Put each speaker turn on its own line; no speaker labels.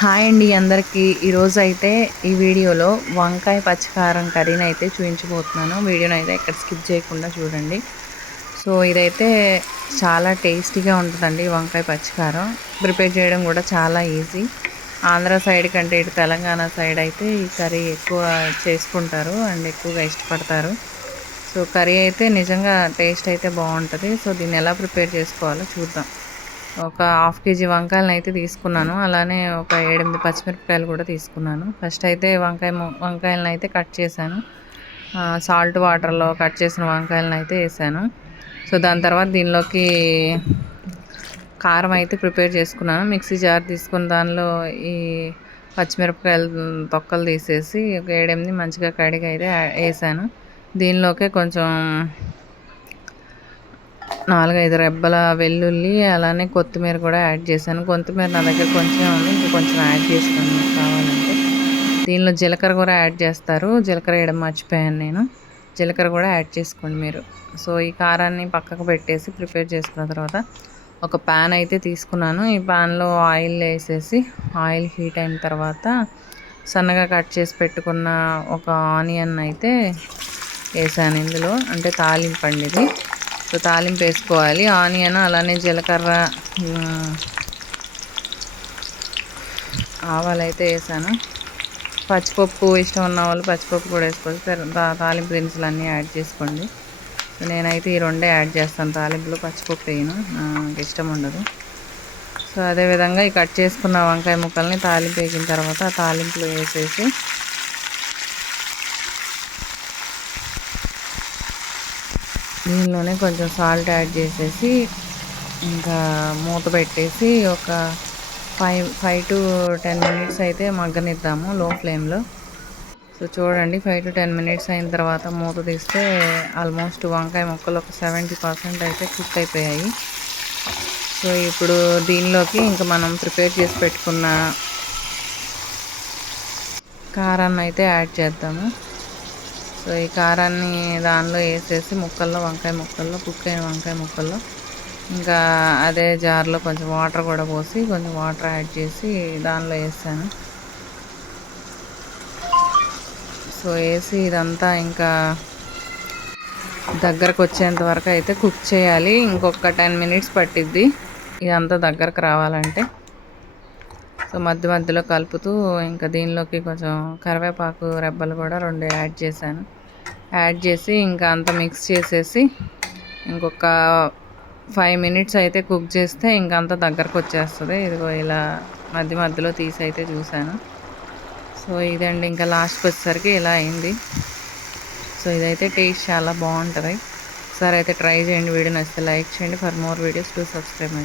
Hi అండి అందరికీ. ఈరోజు అయితే ఈ వీడియోలో వంకాయ పచ్చికారం కర్రీని అయితే చూపించబోతున్నాను. వీడియోని అయితే ఎక్కడ స్కిప్ చేయకుండా చూడండి. సో ఇదైతే చాలా టేస్టీగా ఉంటుందండి వంకాయ పచ్చికారం. ప్రిపేర్ చేయడం కూడా చాలా ఈజీ. ఆంధ్ర సైడ్ కంటే ఇటు తెలంగాణ సైడ్ అయితే ఈ కర్రీ ఎక్కువ చేసుకుంటారు అండ్ ఎక్కువగా ఇష్టపడతారు. సో కర్రీ అయితే నిజంగా టేస్ట్ అయితే బాగుంటుంది. సో దీన్ని ఎలా ప్రిపేర్ చేసుకోవాలో చూద్దాం. ఒక హాఫ్ కేజీ వంకాయలను అయితే తీసుకున్నాను. అలానే ఒక ఏడెనిమిది పచ్చిమిరపకాయలు కూడా తీసుకున్నాను. ఫస్ట్ అయితే వంకాయ వంకాయలను అయితే కట్ చేశాను. సాల్ట్ వాటర్లో కట్ చేసిన వంకాయలను అయితే వేసాను. సో దాని తర్వాత దీనిలోకి కారం అయితే ప్రిపేర్ చేసుకున్నాను. మిక్సీ జార్ తీసుకున్న దానిలో ఈ పచ్చిమిరపకాయలు తొక్కలు తీసేసి ఒక ఏడెనిమిది మంచిగా కడిగి అయితే వేసాను. దీనిలోకే కొంచెం నాలుగైదు రెబ్బల వెల్లుల్లి అలానే కొత్తిమీర కూడా యాడ్ చేశాను. కొత్తిమీర నా దగ్గర కొంచెం ఉంది. ఇంకా కొంచెం యాడ్ చేసుకోండి కావాలంటే. దీనిలో జీలకర్ర కూడా యాడ్ చేస్తారు. జీలకర్ర వేయడం మర్చిపోయాను నేను. జీలకర్ర కూడా యాడ్ చేసుకోండి మీరు. సో ఈ కారాన్ని పక్కకు పెట్టేసి ప్రిపేర్ చేసుకున్న తర్వాత ఒక ప్యాన్ అయితే తీసుకున్నాను. ఈ ప్యాన్లో ఆయిల్ వేసేసి ఆయిల్ హీట్ అయిన తర్వాత సన్నగా కట్ చేసి పెట్టుకున్న ఒక ఆనియన్ అయితే వేసాను ఇందులో. అంటే తాలింపండి ఇది. సో తాలింపు వేసుకోవాలి. ఆనియన్ అలానే జీలకర్ర ఆవాలు అయితే వేసాను. పచ్చిపప్పు ఇష్టం ఉన్న వాళ్ళు పచ్చిపప్పు కూడా వేసుకోవచ్చు. తాలింపు దినుసులు అన్నీ యాడ్ చేసుకోండి. నేనైతే ఈ రెండే యాడ్ చేస్తాను. తాలింపులో పచ్చిపప్పు వేయను. నాకు ఇష్టం ఉండదు. సో అదేవిధంగా ఈ కట్ చేసుకున్న వంకాయ ముక్కల్ని తాలింపు వేగిన తర్వాత ఆ తాలింపులో వేసేసి దీనిలోనే కొంచెం సాల్ట్ యాడ్ చేసేసి ఇంకా మూత పెట్టేసి ఒక five five to ten minutes అయితే మగ్గనిద్దాము లో ఫ్లేమ్లో. సో చూడండి ఫైవ్ టు టెన్ మినిట్స్ అయిన తర్వాత మూత తీస్తే ఆల్మోస్ట్ వంకాయ ముక్కలు ఒక సెవెంటీ పర్సెంట్ అయితే కుక్ అయిపోయాయి. సో ఇప్పుడు దీనిలోకి ఇంకా మనం ప్రిపేర్ చేసి పెట్టుకున్న కారాన్ని అయితే యాడ్ చేద్దాము. సో ఈ కారాన్ని దానిలో వేసేసి ముక్కల్లో వంకాయ ముక్కల్లో కుక్ అయిన వంకాయ ముక్కల్లో. ఇంకా అదే జార్లో కొంచెం వాటర్ కూడా పోసి కొంచెం వాటర్ యాడ్ చేసి దానిలో వేసాను. సో వేసి ఇదంతా ఇంకా దగ్గరకు వచ్చేంత వరకు అయితే కుక్ చేయాలి. ఇంకొక టెన్ మినిట్స్ పట్టిద్ది ఇదంతా దగ్గరకు రావాలంటే. సో మధ్య మధ్యలో కలుపుతూ ఇంకా దీనిలోకి కొంచెం కరివేపాకు రెబ్బలు కూడా రెండు యాడ్ చేశాను. యాడ్ చేసి ఇంకా అంత మిక్స్ చేసేసి ఇంకొక ఫైవ్ మినిట్స్ అయితే కుక్ చేస్తే ఇంకంత దగ్గరకు వచ్చేస్తుంది. ఇదిగో ఇలా మధ్య మధ్యలో తీసి అయితే చూశాను. సో ఇదండి ఇంకా లాస్ట్కి వచ్చేసరికి ఇలా అయింది. సో ఇదైతే టేస్ట్ చాలా బాగుంటుంది. ఒకసారి అయితే ట్రై చేయండి. వీడియో నచ్చితే లైక్ చేయండి. For more videos to subscribe my